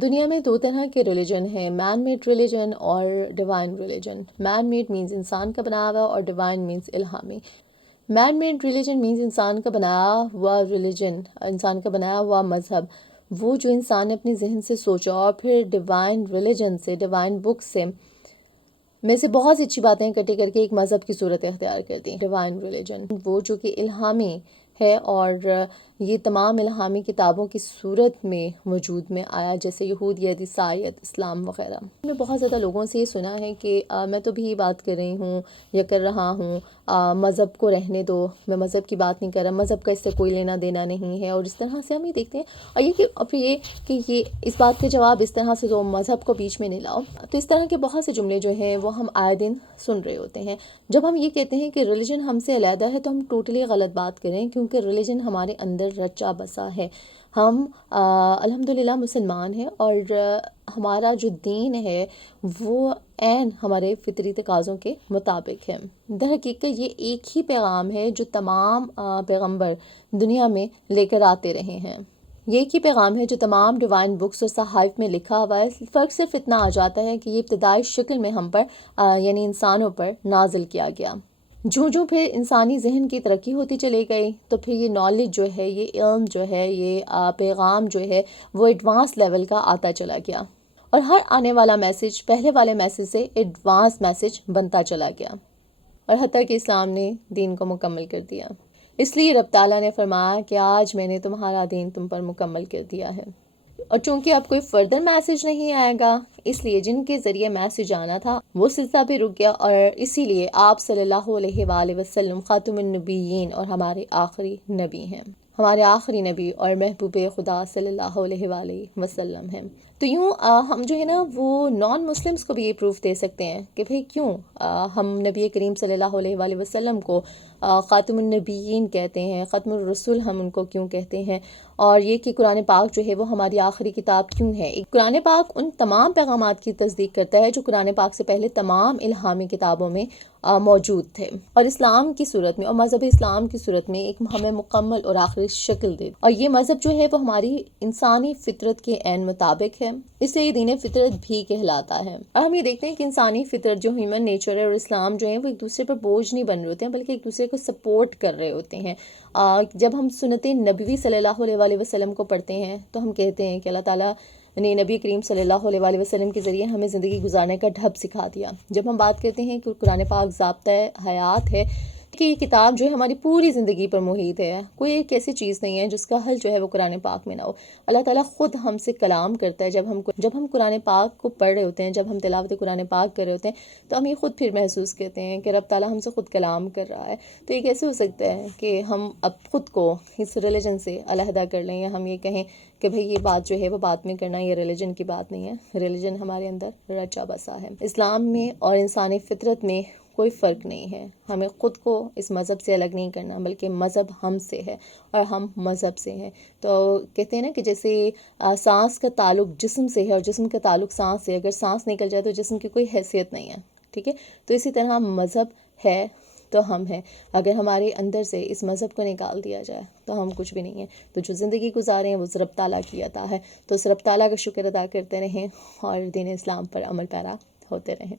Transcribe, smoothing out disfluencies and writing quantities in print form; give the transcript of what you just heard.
دنیا میں دو طرح کے ریلیجن ہیں، مین میڈ ریلیجن اور divine religion. Man made means انسان کا بنایا ہوا اور ڈیوائن مینز الہامی۔ مین میڈ ریلیجن مینز انسان کا بنایا ہوا ریلیجن، انسان کا بنایا ہوا مذہب، وہ جو انسان نے اپنے ذہن سے سوچا، اور پھر ڈیوائن ریلیجن سے، ڈیوائن بک سے میں سے بہت سی اچھی باتیں اکٹھی کر کے ایک مذہب کی صورت اختیار کر دی۔ ڈیوائن ریلیجن وہ جو کہ الہامی ہے، اور یہ تمام الہامی کتابوں کی صورت میں وجود میں آیا، جیسے یہودیت، عیسائیت، اسلام وغیرہ۔ میں بہت زیادہ لوگوں سے یہ سنا ہے کہ میں تو بھی یہ بات کر رہی ہوں یا کر رہا ہوں، مذہب کو رہنے دو، میں مذہب کی بات نہیں کر رہا، مذہب کا اس سے کوئی لینا دینا نہیں ہے، اور اس طرح سے ہم یہ دیکھتے ہیں۔ اور پھر یہ کہ یہ اس بات کے جواب اس طرح سے دو، مذہب کو بیچ میں نہیں لاؤ۔ تو اس طرح کے بہت سے جملے جو ہیں وہ ہم آئے دن سن رہے ہوتے ہیں۔ جب ہم یہ کہتے ہیں کہ ریلیجن ہم سے علیحدہ ہے، تو ہم ٹوٹلی غلط بات کریں، کیونکہ ریلیجن ہمارے اندر رچا بسا ہے۔ ہم الحمدللہ مسلمان ہیں، اور ہمارا جو دین ہے وہ عین ہمارے فطری تقاضوں کے مطابق ہے۔ در حقیقت یہ ایک ہی پیغام ہے جو تمام پیغمبر دنیا میں لے کر آتے رہے ہیں۔ یہ ایک ہی پیغام ہے جو تمام ڈیوائن بکس اور صحائف میں لکھا ہوا ہے۔ فرق صرف اتنا آ جاتا ہے کہ یہ ابتدائی شکل میں ہم پر یعنی انسانوں پر نازل کیا گیا۔ جو پھر انسانی ذہن کی ترقی ہوتی چلی گئی، تو پھر یہ نالج جو ہے، یہ علم جو ہے، یہ پیغام جو ہے وہ ایڈوانس لیول کا آتا چلا گیا، اور ہر آنے والا میسج پہلے والے میسج سے ایڈوانس میسج بنتا چلا گیا، اور حتیٰ کہ اسلام نے دین کو مکمل کر دیا۔ اس لیے رب تعالیٰ نے فرمایا کہ آج میں نے تمہارا دین تم پر مکمل کر دیا ہے۔ اور چونکہ اب کوئی فردر میسج نہیں آئے گا، اس لیے جن کے ذریعے میسج آنا تھا وہ سلسلہ بھی رک گیا، اور اسی لیے آپ صلی اللہ علیہ وآلہ وسلم خاتم النبیین اور ہمارے آخری نبی ہیں، ہمارے آخری نبی اور محبوب خدا صلی اللہ علیہ وآلہ وسلم ہیں۔ تو یوں ہم جو ہے نا وہ نان مسلمس کو بھی یہ پروف دے سکتے ہیں کہ بھئی کیوں ہم نبی کریم صلی اللہ علیہ وآلہ وسلم کو خاتم النبیین کہتے ہیں، ختم الرسول ہم ان کو کیوں کہتے ہیں، اور یہ کہ قرآن پاک جو ہے وہ ہماری آخری کتاب کیوں ہے۔ قرآن پاک ان تمام پیغامات کی تصدیق کرتا ہے جو قرآن پاک سے پہلے تمام الہامی کتابوں میں موجود تھے، اور اسلام کی صورت میں اور مذہب اسلام کی صورت میں ایک ہمیں مکمل اور آخری شکل دے، اور یہ مذہب جو ہے وہ ہماری انسانی فطرت کے عین مطابق ہے، اس لیے یہ دین فطرت بھی کہلاتا ہے۔ اور ہم یہ دیکھتے ہیں کہ انسانی فطرت جو ہیومن نیچر ہے اور اسلام جو ہے وہ ایک دوسرے پر بوجھ نہیں بن رہے ہوتے ہیں، بلکہ ایک دوسرے کو سپورٹ کر رہے ہوتے ہیں۔ جب ہم سنت نبوی صلی اللہ علیہ وآلہ وسلم کو پڑھتے ہیں تو ہم کہتے ہیں کہ اللہ تعالیٰ نے نبی کریم صلی اللہ علیہ وآلہ وسلم کے ذریعے ہمیں زندگی گزارنے کا ڈھب سکھا دیا۔ جب ہم بات کرتے ہیں کہ قرآن پاک ضابطۂ حیات ہے، کہ یہ کتاب جو ہے ہماری پوری زندگی پر محیط ہے، کوئی ایک ایسی چیز نہیں ہے جس کا حل جو ہے وہ قرآن پاک میں نہ ہو۔ اللہ تعالیٰ خود ہم سے کلام کرتا ہے۔ جب ہم قرآن پاک کو پڑھ رہے ہوتے ہیں، جب ہم تلاوت قرآن پاک کر رہے ہوتے ہیں، تو ہم یہ خود پھر محسوس کرتے ہیں کہ رب تعالیٰ ہم سے خود کلام کر رہا ہے۔ تو یہ کیسے ہو سکتا ہے کہ ہم اب خود کو اس ریلیجن سے علیحدہ کر لیں، یا ہم یہ کہیں کہ بھئی یہ بات جو ہے وہ بات میں کرنا، یہ ریلیجن کی بات نہیں ہے، ریلیجن ہمارے اندر رچا بسا ہے۔ اسلام میں اور انسانی فطرت میں کوئی فرق نہیں ہے۔ ہمیں خود کو اس مذہب سے الگ نہیں کرنا، بلکہ مذہب ہم سے ہے اور ہم مذہب سے ہیں۔ تو کہتے ہیں نا کہ جیسے سانس کا تعلق جسم سے ہے اور جسم کا تعلق سانس سے، اگر سانس نکل جائے تو جسم کی کوئی حیثیت نہیں ہے، ٹھیک ہے؟ تو اسی طرح مذہب ہے تو ہم ہیں۔ اگر ہمارے اندر سے اس مذہب کو نکال دیا جائے تو ہم کچھ بھی نہیں ہیں۔ تو جو زندگی گزارے ہیں وہ رب تعالیٰ کی عطا ہے، تو اس رب تعالیٰ کا شکر ادا کرتے رہیں اور دین اسلام پر عمل پیرا ہوتے رہیں۔